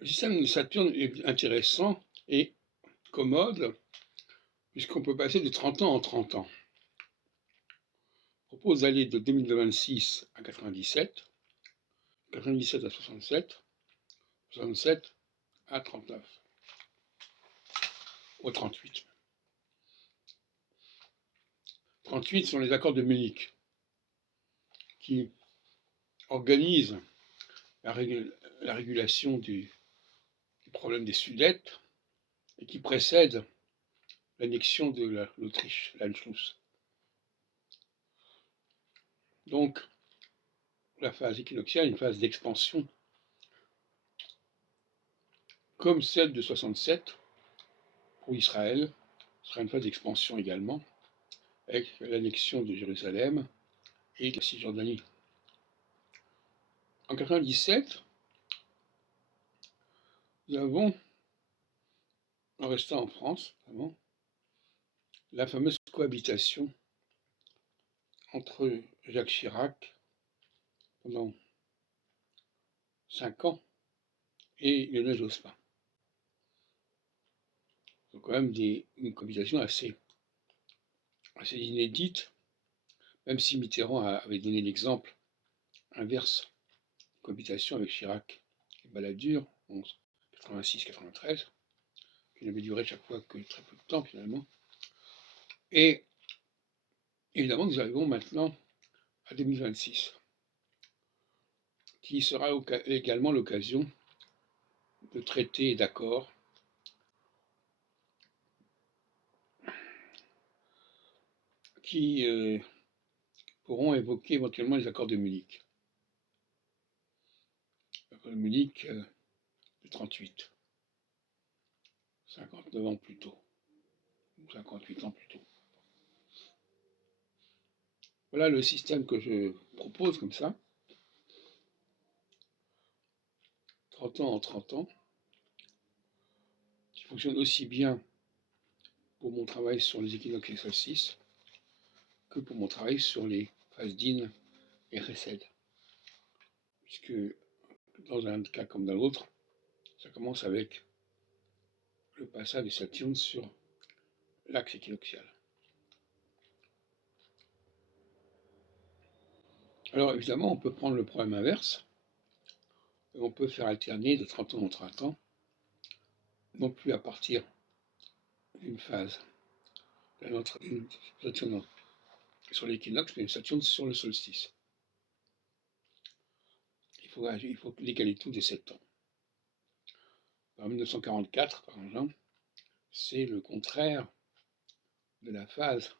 Le système de Saturne est intéressant et commode, puisqu'on peut passer de 30 ans en 30 ans. Je propose d'aller de 2026 à 97, 97 à 67, 67 à 39, ou 38. 38 sont les accords de Munich, qui organisent la régulation du problème des Sudètes et qui précèdent l'annexion de l'Autriche, l'Anschluss. Donc, la phase équinoxiale est une phase d'expansion, comme celle de 67 pour Israël, sera une phase d'expansion également, avec l'annexion de Jérusalem et de la Cisjordanie. En 97, nous avons, en restant en France, vraiment, la fameuse cohabitation entre Jacques Chirac pendant 5 ans et Lionel Jospin. Donc quand même une cohabitation assez inédite, même si Mitterrand avait donné l'exemple inverse, cohabitation avec Chirac et Balladur en 86-93, qui n'avait duré chaque fois que très peu de temps finalement. Et évidemment, nous arrivons maintenant à 2026, qui sera également l'occasion de traités et d'accords qui pourront évoquer éventuellement les accords de Munich. L'accord de Munich de 38, 59 ans plus tôt, ou 58 ans plus tôt. Voilà le système que je propose comme ça, 30 ans en 30 ans, qui fonctionne aussi bien pour mon travail sur les équinoxes et solstices que pour mon travail sur les phases d'In et Chesed. Puisque dans un cas comme dans l'autre, ça commence avec le passage de Saturne sur l'axe équinoxial. Alors évidemment, on peut prendre le problème inverse, et on peut faire alterner de 30 ans en 30 ans, non plus à partir d'une phase d'une Saturne sur l'équinoxe, mais une Saturne sur le solstice. Il faut décaler tout de 7 ans. En 1944, par exemple, c'est le contraire de la phase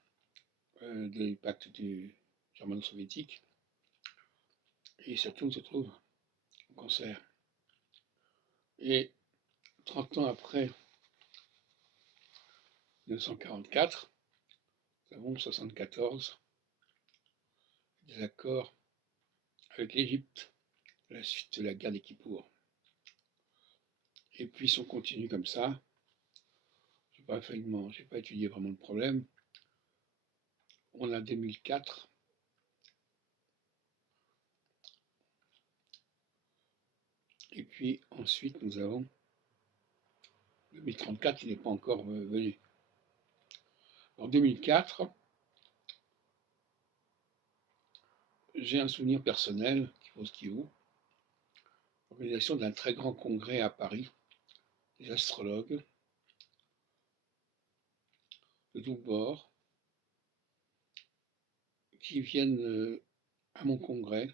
du pacte du germano-soviétique, et Saturne se trouve en Cancer. Et 30 ans après 1944, nous avons 74 des accords avec l'Égypte à la suite de la guerre des Kippour. Et puis si on continue comme ça, je n'ai pas étudié vraiment le problème, on a 2004, et puis ensuite nous avons 2034 qui n'est pas encore venu. En 2004, j'ai un souvenir personnel qui vaut ce qui vaut, l'organisation d'un très grand congrès à Paris, des astrologues de tous bords qui viennent à mon congrès,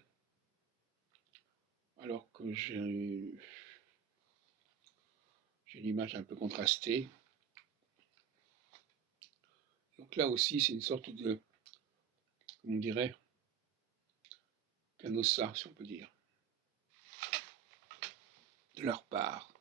alors que j'ai une image un peu contrastée. Donc là aussi, c'est une sorte de, comment on dirait, canossa, si on peut dire, de leur part.